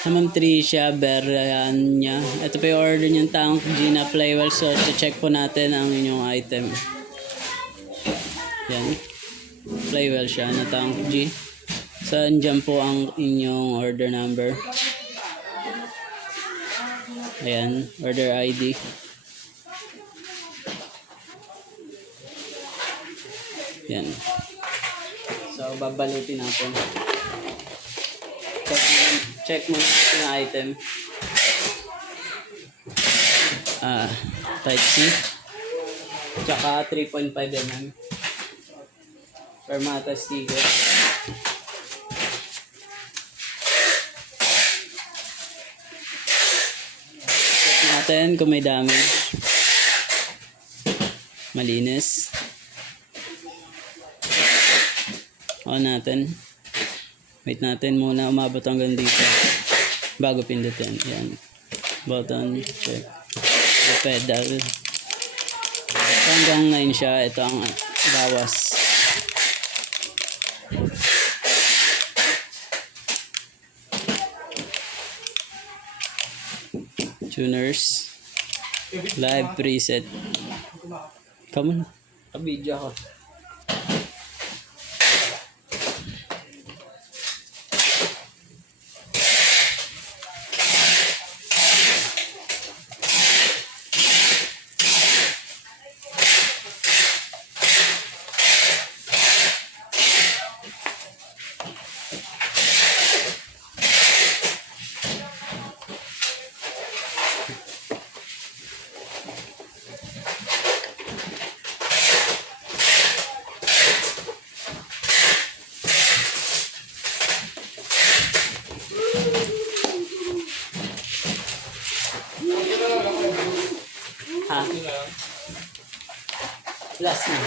Sa Ma'am Tricia Beranya. Ito pa yung order niyang Tank G na flywheel. So, check po natin ang inyong item. Yan. Flywheel siya na Tank G. So, andyan po ang inyong order number. Ayan. Order ID. Yan. So, babalitin natin. Check muna natin yung item. Type C. Tsaka 3.5 mm. Permata sticker. Check natin kung may damage. Malinis. On natin. Wait natin muna umabot hanggang dito bago pindutin. Yan. Button. Check. The pedal. So, hanggang ngayon siya. Ito ang bawas. Tuners. Live preset. Come on. Ka-video ako. Ha? Last na.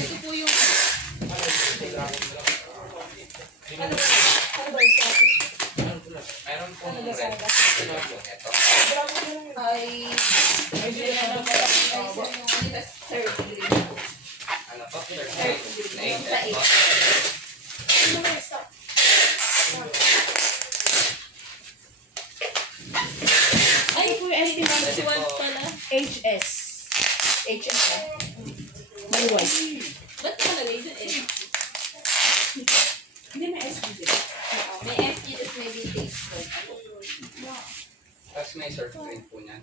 Ito po yung Mayroon pong red. Ito po ito. ay third grade. Ano po? Third Na grade. 8 po. Ay, po yung Kasi po, pala. HS. HS eh. May white. Ba't nakalagay dun eh? Hindi may SB din. May FG, tapos may details po. tapos may surf print po niyan.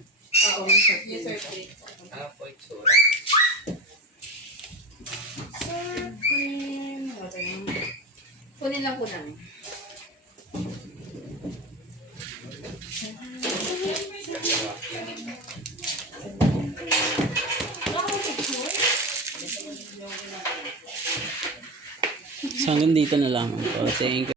Oo, may short. Yung third grade. Ano po itsura? Sir, green. Wala yung... Kunin lang po namin. Dalawa. So, hanggang dito na lang po. Thank you.